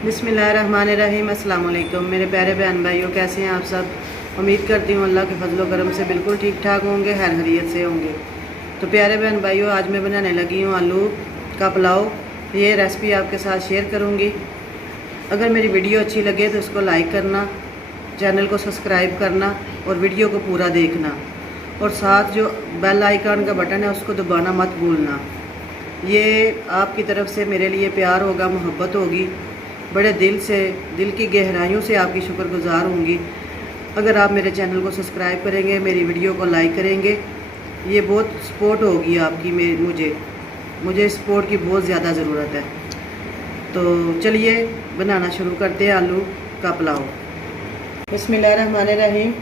बिस्मिल्लाहिर्रहमानिर्रहीम। अस्सलाम वालेकुम मेरे प्यारे बहन भाइयों, कैसे हैं आप सब। उम्मीद करती हूँ अल्लाह के फजल करम से बिल्कुल ठीक ठाक होंगे, खैर खैरियत से होंगे। तो प्यारे बहन भाइयों, आज मैं बनाने लगी हूँ आलू का पुलाव। ये रेसिपी आपके साथ शेयर करूँगी। अगर मेरी वीडियो अच्छी लगे तो उसको लाइक करना, चैनल को सब्सक्राइब करना और वीडियो को पूरा देखना, और साथ जो बेल आइकन का बटन है उसको दबाना मत भूलना। ये आपकी तरफ से मेरे लिए प्यार होगा, मोहब्बत होगी। बड़े दिल की गहराइयों से आपकी शुक्रगुजार होंगी अगर आप मेरे चैनल को सब्सक्राइब करेंगे, मेरी वीडियो को लाइक करेंगे। ये बहुत सपोर्ट होगी आपकी मुझे सपोर्ट की बहुत ज़्यादा ज़रूरत है। तो चलिए बनाना शुरू करते हैं आलू का पुलाव। बिस्मिल्लाहिर्रहमानिर्रहीम।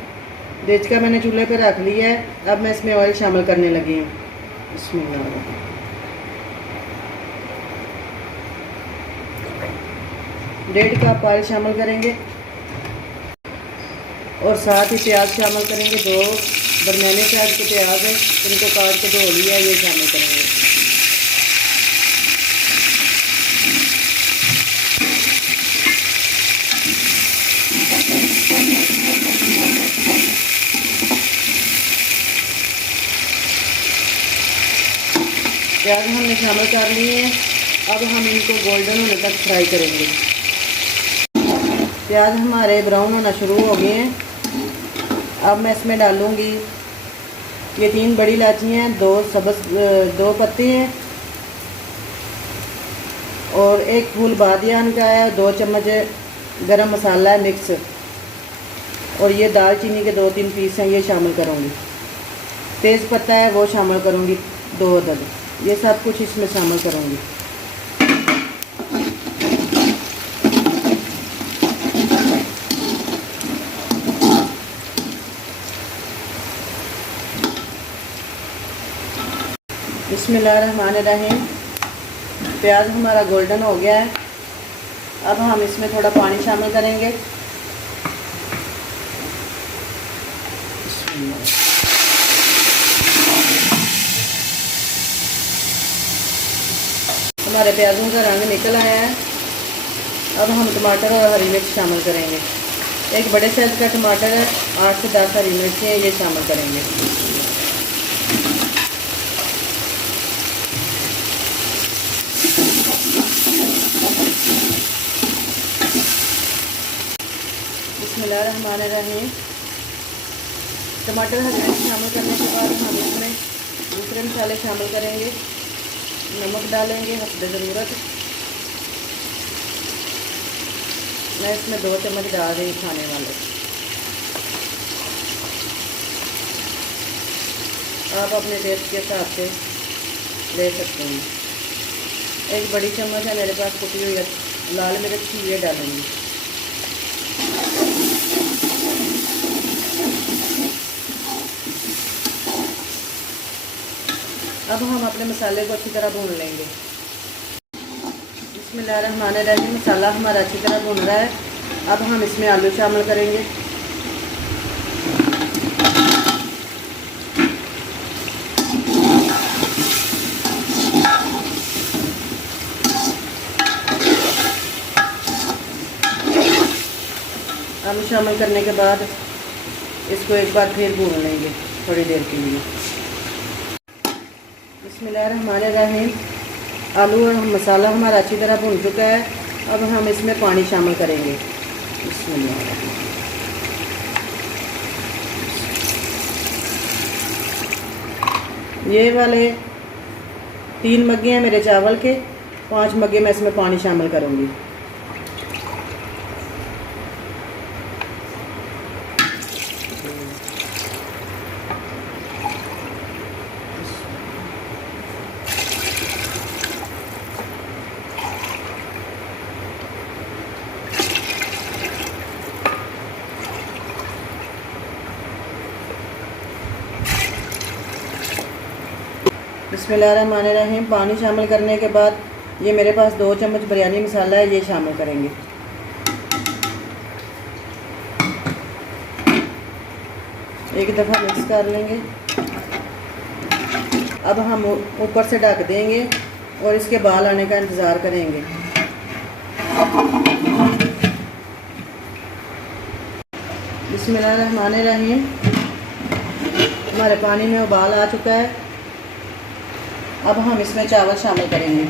देचका मैंने चूल्हे पर रख लिया है। अब मैं इसमें ऑयल शामिल करने लगी हूँ। बिस्मिल्लाह। 1.5 कप ऑयल शामिल करेंगे और साथ ही प्याज शामिल करेंगे। 2 दरमियाने साइज के प्याज है, इनको काट के धो लिया, ये शामिल करेंगे। प्याज हमने शामिल कर लिए हैं। अब हम इनको गोल्डन होने तक फ्राई करेंगे। प्याज हमारे ब्राउन होना शुरू हो गए हैं। अब मैं इसमें डालूँगी ये 3 बड़ी इलायची हैं, 2 पत्ते हैं और 1 फूल बादियान का है, 2 चम्मच गरम मसाला है मिक्स, और ये दालचीनी के 2-3 पीस हैं, ये शामिल करूँगी। तेज़ पत्ता है वो शामिल करूँगी 2 अदद। ये सब कुछ इसमें शामिल करूँगी। बिस्मिल्लाहिर्रहमानिर्रहीम। प्याज हमारा गोल्डन हो गया है। अब हम इसमें थोड़ा पानी शामिल करेंगे। हमारे प्याजों का रंग निकल आया है। अब हम टमाटर और हरी मिर्च शामिल करेंगे। एक बड़े साइज का टमाटर है, 8 से 10 हरी मिर्चें हैं, ये शामिल करेंगे। बिस्मिल्लाहिर्रहमानिर्रहीम। टमाटर हरी मिर्च शामिल करने के बाद हम इसमें दूसरे मसाले शामिल करेंगे। नमक डालेंगे हस्ब ज़रूरत। मैं इसमें 2 चम्मच डाल रही खाने वाले। आप अपने टेस्ट के हिसाब से ले सकते हैं। एक बड़ी चम्मच है मेरे पास कुटी हुई लाल मिर्च की, ये डालेंगे। अब हम अपने मसाले को अच्छी तरह भून लेंगे। बिस्मिल्लाहिर्रहमानिर्रहीम। मसाला हमारा अच्छी तरह भून रहा है। अब हम इसमें आलू शामिल करेंगे। आलू शामिल करने के बाद इसको एक बार फिर भून लेंगे थोड़ी देर के लिए। बिस्मिल्लाहिर्रहमानिर्रहीम। आलू और मसाला हमारा अच्छी तरह भून चुका है। अब हम इसमें पानी शामिल करेंगे। बिस्मिल्लाह। ये वाले 3 मग्गे हैं मेरे चावल के, 5 मग्गे मैं इसमें पानी शामिल करूँगी। बिस्मिल्लाहिर्रहमानिर्रहीम। पानी शामिल करने के बाद ये मेरे पास 2 चम्मच बिरयानी मसाला है, ये शामिल करेंगे। एक दफ़ा मिक्स कर लेंगे। अब हम ऊपर से ढक देंगे और इसके बाल आने का इंतज़ार करेंगे। बिस्मिल्लाहिर्रहमानिर्रहीम। हमारे पानी में उबाल आ चुका है। अब हम इसमें चावल शामिल करेंगे।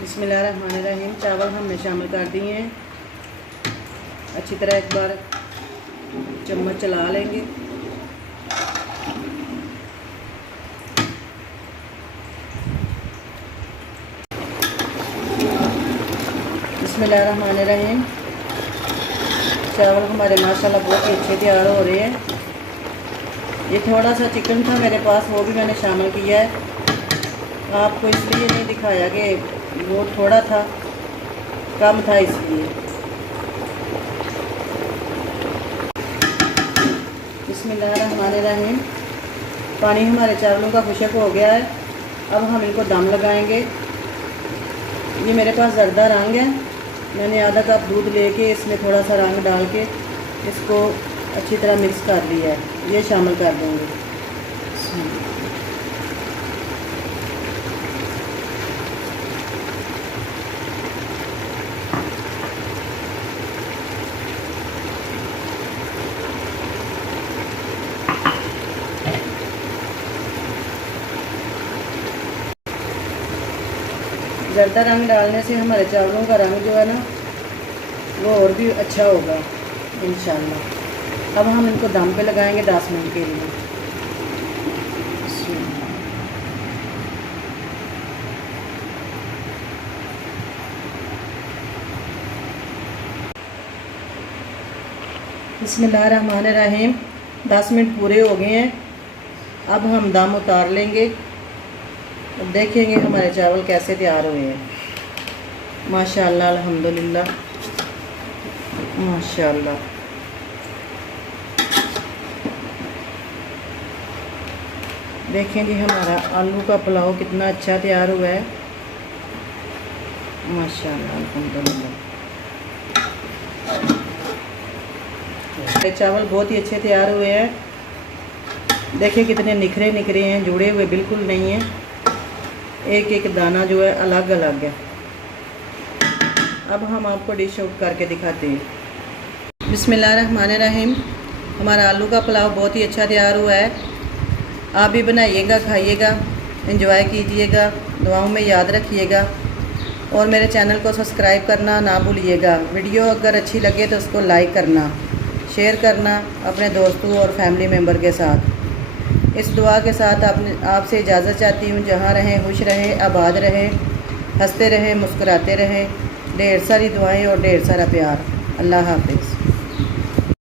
बिस्मिल्लाहिर्रहमानिर्रहीम। चावल हमने शामिल कर दिए हैं। अच्छी तरह एक बार चम्मच चला लेंगे। बिस्मिल्लाहिर्रहमानिर्रहीम। चावल हमारे माशाल्लाह बहुत ही अच्छे तैयार हो रहे हैं। ये थोड़ा सा चिकन था मेरे पास, वो भी मैंने शामिल किया है। आपको इसलिए नहीं दिखाया कि वो थोड़ा था, कम था इसलिए। बिस्मिल्लाहिर्रहमानिर्रहीम। पानी हमारे चावलों का खुशक हो गया है। अब हम इनको दम लगाएंगे। ये मेरे पास जर्दा रंग है। मैंने आधा कप दूध लेके इसमें थोड़ा सा रंग डाल के इसको अच्छी तरह मिक्स कर लिया है। ये शामिल कर देंगे। जर्दा रंग डालने से हमारे चावलों का रंग जो है ना वो और भी अच्छा होगा इंशाल्लाह। अब हम इनको दम पे लगाएंगे 10 मिनट के लिए। बिस्मिल्लाहिर्रहमानिर्रहीम। 10 मिनट पूरे हो गए हैं। अब हम दम उतार लेंगे। अब देखेंगे हमारे चावल कैसे तैयार हुए हैं। माशाअल्लाह, अल्हम्दुलिल्लाह, माशाअल्लाह। देखें जी हमारा आलू का पुलाव कितना अच्छा तैयार हुआ है। माशाअल्लाह, अल्हम्दुलिल्लाह। चावल बहुत ही अच्छे तैयार हुए हैं। देखिए कितने निखरे निखरे हैं, जुड़े हुए बिल्कुल नहीं हैं। एक एक दाना जो है अलग अलग है। अब हम आपको डिश आउट करके दिखाते हैं। बिस्मिल्लाहिर्रहमानिर्रहीम। हमारा आलू का पुलाव बहुत ही अच्छा तैयार हुआ है। आप भी बनाइएगा, खाइएगा, एंजॉय कीजिएगा, दुआओं में याद रखिएगा और मेरे चैनल को सब्सक्राइब करना ना भूलिएगा। वीडियो अगर अच्छी लगे तो उसको लाइक करना, शेयर करना अपने दोस्तों और फैमिली मेम्बर के साथ। इस दुआ के साथ आपसे इजाज़त चाहती हूँ। जहाँ रहें खुश रहें, आबाद रहें, हंसते रहें, मुस्कुराते रहें। ढेर सारी दुआएं और ढेर सारा प्यार। अल्लाह हाफ़िज़।